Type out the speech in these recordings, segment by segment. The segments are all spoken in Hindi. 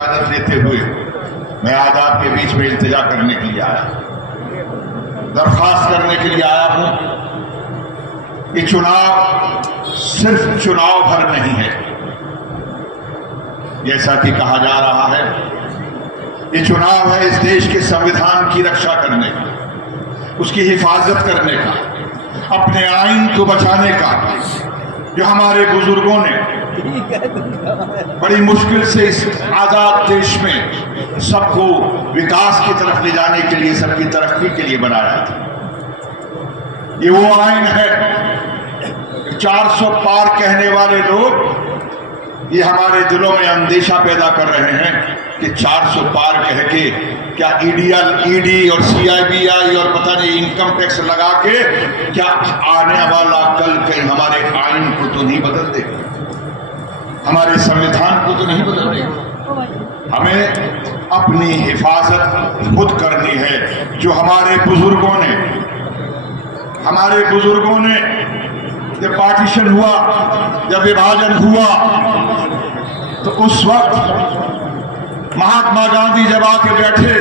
इजाजत लेते हुए मैं आज आपके बीच में इल्तिजा करने के लिए आया, दरख्वास्त करने के लिए आया हूं कि चुनाव सिर्फ चुनाव भर नहीं है। जैसा कि कहा जा रहा है, ये चुनाव है इस देश के संविधान की रक्षा करने का, उसकी हिफाजत करने का, अपने आइन को बचाने का, जो हमारे बुजुर्गों ने बड़ी मुश्किल से इस आजाद देश में सबको विकास की तरफ ले जाने के लिए, सबकी तरक्की के लिए बनाया था। ये वो आइन है। 400 पार कहने वाले लोग ये हमारे दिलों में अंदेशा पैदा कर रहे हैं कि 400 पार कह के क्या ईडी और CIBI और पता नहीं इनकम टैक्स लगा के क्या आने वाला कल कहीं हमारे आइन को तो नहीं बदल देगा, हमारे संविधान को तो नहीं बदल देगा। हमें अपनी हिफाजत खुद करनी है। जो हमारे बुजुर्गों ने जब पार्टीशन हुआ, जब विभाजन हुआ, तो उस वक्त महात्मा गांधी जब आके बैठे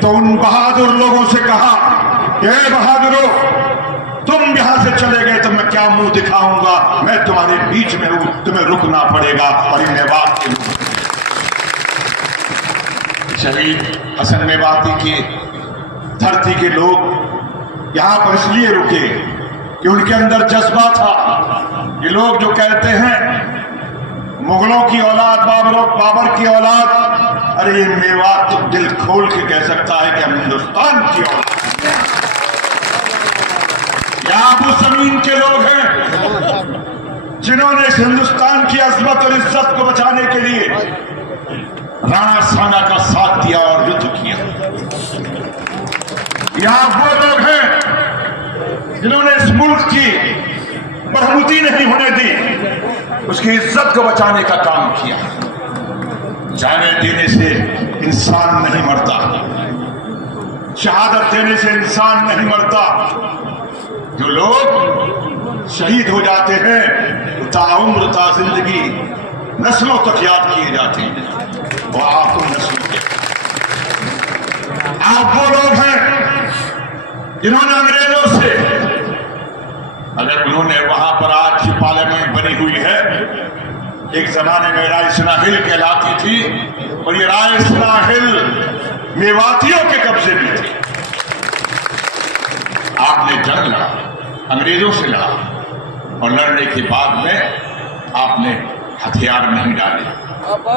तो उन बहादुर लोगों से कहा, हे बहादुरों, तुम यहां से चले गए तो मैं क्या मुंह दिखाऊंगा, मैं तुम्हारे बीच में हूं, तुम्हें रुकना पड़ेगा। और इन मेवात के शहीद हसन मेवाती की धरती के लोग यहां पर इसलिए रुके कि उनके अंदर जज्बा था। ये लोग जो कहते हैं मुगलों की औलाद, बाबर की औलाद, अरे ये मेवात तो दिल खोल के कह सकता है कि हम हिंदुस्तान की औलाद, आप उस जमीन के लोग हैं जिन्होंने इस हिंदुस्तान की अजमत और इज्जत को बचाने के लिए राणा सांगा का साथ दिया और युद्ध किया। यहां वो लोग हैं जिन्होंने इस मुल्क की बढ़ोतरी नहीं होने दी, उसकी इज्जत को बचाने का काम किया। जाने देने से इंसान नहीं मरता, शहादत देने से इंसान नहीं मरता। जो लोग शहीद हो जाते हैं वो ताउम्र ता जिंदगी नस्लों तक याद किए जाते हैं। वो आपको नस्लों के आप वो लोग हैं जिन्होंने अंग्रेजों से, अगर उन्होंने वहां पर आज पार्लियामेंट बनी हुई है, एक जमाने में रायसीना हिल कहलाती थी और ये रायसीना हिल मेवातियों के कब्जे में थी। आपने जंग लड़ा, अंग्रेजों से लड़ा, और लड़ने के बाद में आपने हथियार नहीं डाले।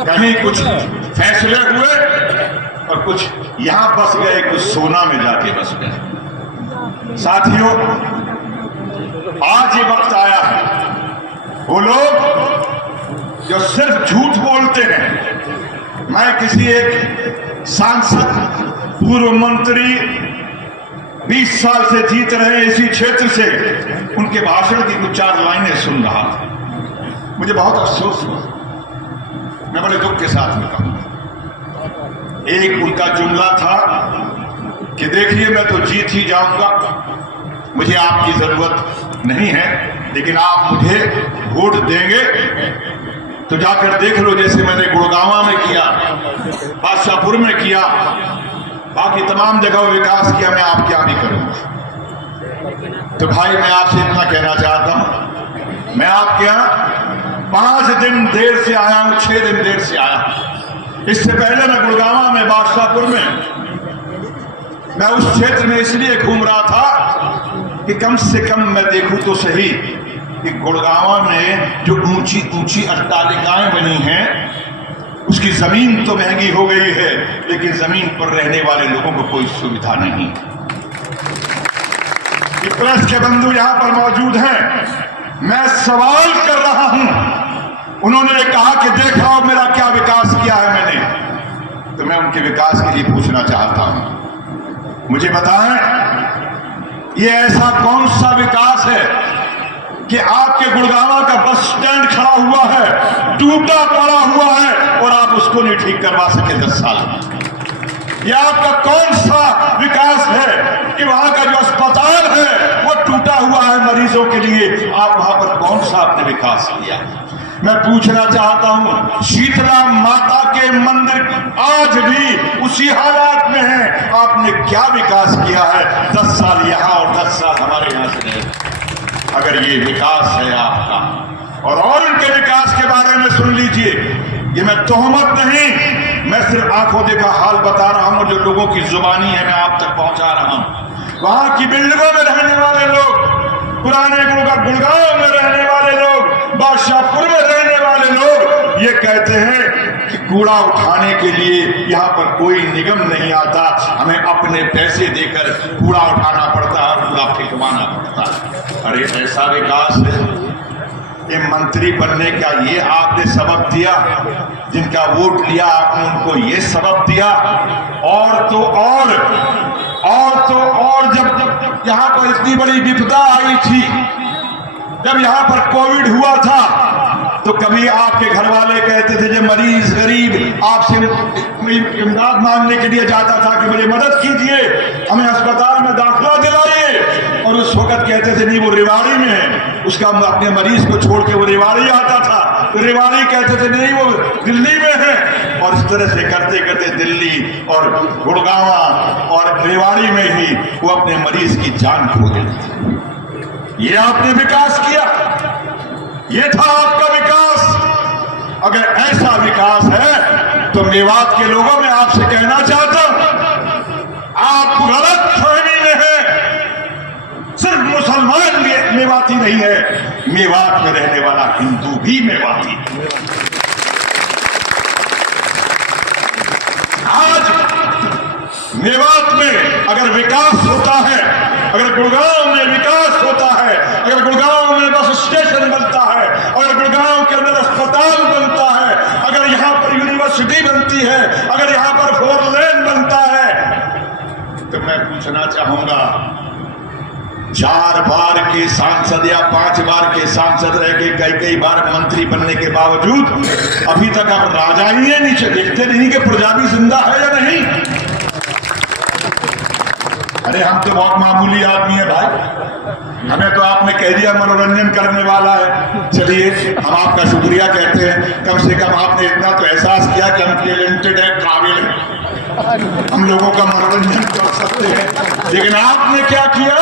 कहीं कुछ फैसले हुए और कुछ यहां बस गए, कुछ सोना में जाके बस गए। साथियों, आज ये वक्त आया है, वो लोग जो सिर्फ झूठ बोलते हैं। मैं किसी एक सांसद, पूर्व मंत्री 20 साल से जीत रहे इसी क्षेत्र से, उनके भाषण की कुछ 4 लाइनें सुन रहा था। मुझे बहुत अफसोस हुआ, मैं बड़े दुख के साथ में कहूंगा। एक उनका जुमला था कि देखिए मैं तो जीत ही जाऊंगा, मुझे आपकी जरूरत नहीं है, लेकिन आप मुझे वोट देंगे तो जाकर देख लो, जैसे मैंने गुड़गांव में किया, बादशाहपुर में किया, बाकी तमाम जगह विकास किया, मैं आपके यहाँ भी करूंगा। तो भाई मैं आपसे इतना कहना चाहता हूं, मैं आपके यहाँ 5 दिन देर से आया हूं, 6 दिन देर से आया हूं। इससे पहले मैं गुड़गांव में, बादशाहपुर में, मैं उस क्षेत्र में इसलिए घूम रहा था कि कम से कम मैं देखूं तो सही कि गुड़गांव में जो ऊंची ऊंची अट्टालिकाएं बनी हैं, उसकी जमीन तो महंगी हो गई है, लेकिन जमीन पर रहने वाले लोगों को कोई सुविधा नहीं। ये प्रेस के बंधु यहां पर मौजूद हैं, मैं सवाल कर रहा हूं। उन्होंने कहा कि देखा मेरा क्या विकास किया है मैंने, तो मैं उनके विकास के लिए पूछना चाहता हूं, मुझे बताएं ये ऐसा कौन सा विकास है कि आपके गुड़गांव का बस स्टैंड खड़ा हुआ है, टूटा पड़ा हुआ है, और आप उसको नहीं ठीक करवा सके 10 साल में। यह आपका कौन सा विकास है कि वहां का जो अस्पताल है वो टूटा हुआ है मरीजों के लिए, आप वहां पर कौन सा आपने विकास किया? मैं पूछना चाहता हूं, शीतला माता के मंदिर आज भी उसी हालात में हैं। आपने क्या विकास किया है? 10 साल यहाँ और 10 साल हमारे यहाँ से रहे। अगर ये विकास है आपका, और उनके विकास के बारे में सुन लीजिए, ये मैं तोहमत नहीं, मैं सिर्फ आंखों देखा हाल बता रहा हूं, जो लोगों की जुबानी है मैं आप तक पहुंचा रहा हूं। वहां की बिल्डिंगों में रहने वाले लोग, पुराने गुड़गांव में रहने वाले लोग, बादशाहपुर में रहने वाले लोग ये कहते हैं कि कूड़ा उठाने के लिए यहाँ पर कोई निगम नहीं आता, हमें अपने पैसे देकर कूड़ा उठाना पड़ता है और कूड़ा फेंकवाना पड़ता है। अरे ऐसा विकास है? ये मंत्री बनने का ये आपने सबब दिया? जिनका वोट लिया आपने उनको ये सबब दिया? और जब यहाँ पर इतनी बड़ी विपदा आई थी, जब यहाँ पर कोविड हुआ था, तो कभी आपके घर वाले कहते थे जो मरीज गरीब आपसे इमदाद मांगने के लिए जाता था कि मुझे मदद कीजिए, हमें अस्पताल में दाखिला दिलाइए, और उस वक्त कहते थे नहीं वो रेवाड़ी में है, उसका अपने मरीज को छोड़ के वो रेवाड़ी आता था, तो रेवाड़ी कहते थे नहीं वो दिल्ली में है, और इस तरह से करते करते दिल्ली और गुड़गांव और रेवाड़ी में ही वो अपने मरीज की जान खो देते थे। ये आपने विकास किया, ये था आपका विकास। अगर ऐसा विकास है तो मेवात के लोगों में आपसे कहना चाहता हूं, आप गलत फहमी में है। सिर्फ मुसलमान मेवाती नहीं है, मेवात में रहने वाला हिंदू भी मेवाती है। आज मेवात में अगर विकास होता है, अगर गुड़गांव में विकास होता है, अगर गुड़गांव में बस स्टेशन बनता है, अगर गुड़गांव के अंदर अस्पताल बनता है, अगर यहाँ पर यूनिवर्सिटी बनती है, अगर यहाँ पर 4 लेन बनता है, तो मैं पूछना चाहूंगा, 4 बार के सांसद या 5 बार के सांसद रह के कई बार मंत्री बनने के बावजूद अभी तक आप राजा ही है, नीचे देखते नहीं कि प्रजा भी जिंदा है या नहीं। अरे हम तो बहुत मामूली आदमी है भाई, हमें तो आपने कह दिया मनोरंजन करने वाला है। चलिए हम आपका शुक्रिया कहते हैं, कम से कम आपने इतना तो एहसास किया कि हम टैलेंटेड है, काबिल है, हम लोगों का मनोरंजन कर सकते हैं। लेकिन आपने क्या किया?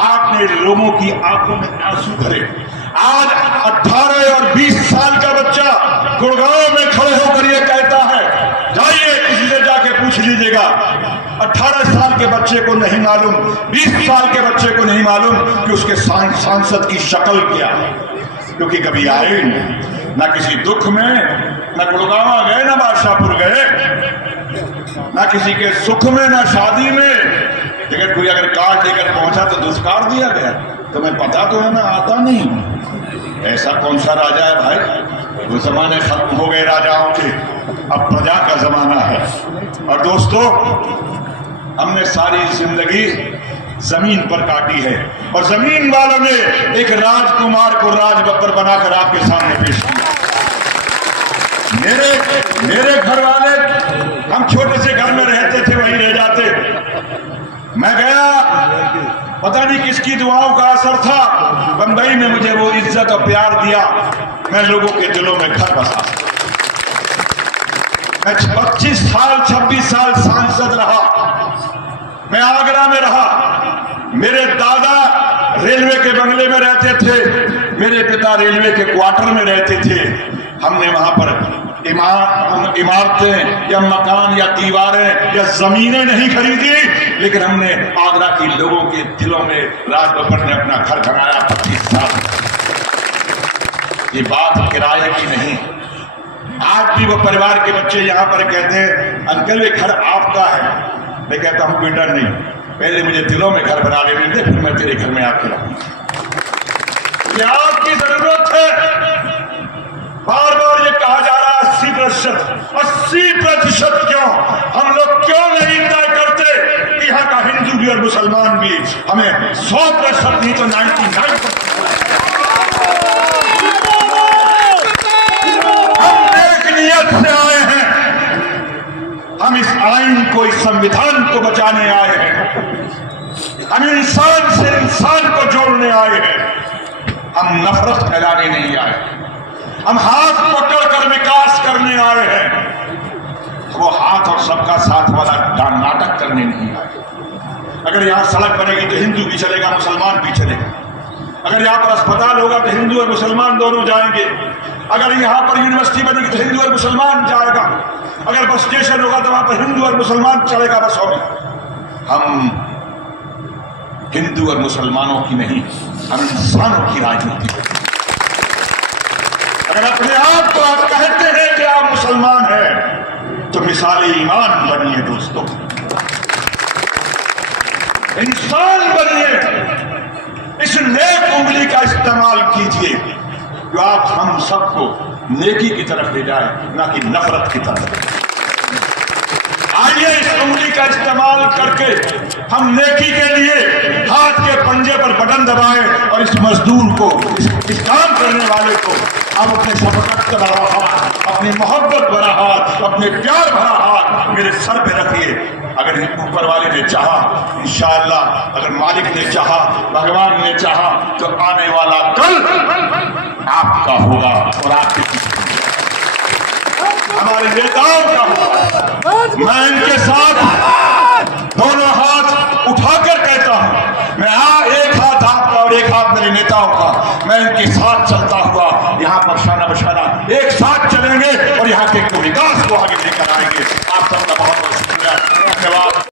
आपने लोगों की आंखों में आंसू भरे। आज 18 और 20 साल का बच्चा गुड़गांव में खड़े होकर ये कहता है, जाइए किसी से जाके पूछ लीजिएगा, 18 साल के बच्चे को नहीं मालूम, 20 साल के बच्चे को नहीं मालूम कि उसके सांसद की शक्ल क्या है, क्योंकि कभी आए नहीं, ना किसी दुख में, ना गुड़गांव गए, ना बादशाहपुर गए, ना किसी के सुख में, ना शादी में। लेकिन कोई अगर कार्ड लेकर पहुंचा तो दुष्कार दिया गया, तो मैं पता तो है ना, आता नहीं। ऐसा कौन सा राजा है भाई? वो जमाने खत्म हो गए राजाओं के, अब प्रजा का जमाना है। और दोस्तों, हमने सारी जिंदगी जमीन पर काटी है, और जमीन वालों ने एक राजकुमार को राजबब्बर बनाकर आपके सामने पेश किया। मेरे घर वाले, हम छोटे से घर में रहते थे, वहीं रह जाते। मैं गया, पता नहीं किसकी दुआओं का असर था, बंबई में मुझे वो इज्जत और प्यार दिया, मैं लोगों के दिलों में घर बसा। मैं 25 साल 26 साल सांसद रहा, मैं आगरा में रहा। मेरे दादा रेलवे के बंगले में रहते थे, मेरे पिता रेलवे के क्वार्टर में रहते थे। हमने वहां पर इमारतें या मकान या दीवारें या जमीनें नहीं खरीदी, लेकिन हमने आगरा के लोगों के दिलों में राजबब्बर ने अपना घर बनाया 25 साल। ये बात किराए की नहीं। आज भी वो परिवार के बच्चे यहाँ पर कहते हैं, अंकल ये घर आपका है। मैं कहता हूँ बेटा नहीं, पहले मुझे दिलों में घर बना लेने दे, फिर मैं तेरे घर में आके रहूंगा। ये आपकी जरूरत है। बार बार ये कहा जा रहा है 80% क्यों? हम लोग क्यों नहीं तय करते कि यहाँ का हिंदू भी और मुसलमान भी हमें 100% नहीं तो 99%। हम एक नियत से आए हैं, हम इस आइन को, इस संविधान को बचाने आए हैं, हम इंसान से इंसान को जोड़ने आए हैं, हम नफरत फैलाने नहीं आए, हम हाथ पकड़कर विकास करने आए हैं। करने नहीं आए। अगर यहाँ सड़क बनेगी तो हिंदू भी चलेगा, मुसलमान भी चलेगा। अगर यहाँ पर अस्पताल होगा तो हिंदू और मुसलमान दोनों जाएंगे। अगर यहाँ पर यूनिवर्सिटी बनेगी तो हिंदू और मुसलमान जाएगा। अगर बस स्टेशन होगा तो वहां पर हिंदू और मुसलमान चलेगा बसों में। हम हिंदू और मुसलमानों की नहीं, हम इंसानों की राजनीति करते हैं। अगर अपने आप को आप कहते हैं कि आप मुसलमान हैं तो मिसाल ईमान बनिए दोस्तों, इंसान बनिए। इस नेक उंगली का इस्तेमाल कीजिए जो आप हम सबको नेकी की तरफ ले जाए, ना कि नफरत की तरफ। आइए इस उंगली का इस्तेमाल करके हम नेकी के लिए हाथ के पंजे पर बटन दबाएं और इस मजदूर को, इस काम करने वाले को हम अपने शफकत भरा हाथ, अपनी मोहब्बत भरा हाथ, अपने प्यार भरा हाथ मेरे सर पे रखिए। अगर ऊपर वाले ने चाहा, इंशाअल्लाह, अगर मालिक ने चाहा, भगवान ने चाहा, तो आने वाला कल आपका होगा और आपके हमारे नेताओं का होगा। मैं इनके साथ दोनों हाथ उठाकर कहता हूं, मैं एक हाथ आपका और एक हाथ मेरे नेताओं का, मैं इनके साथ चलता हुआ यहाँ पर शाना बशाना एक साथ चलेंगे।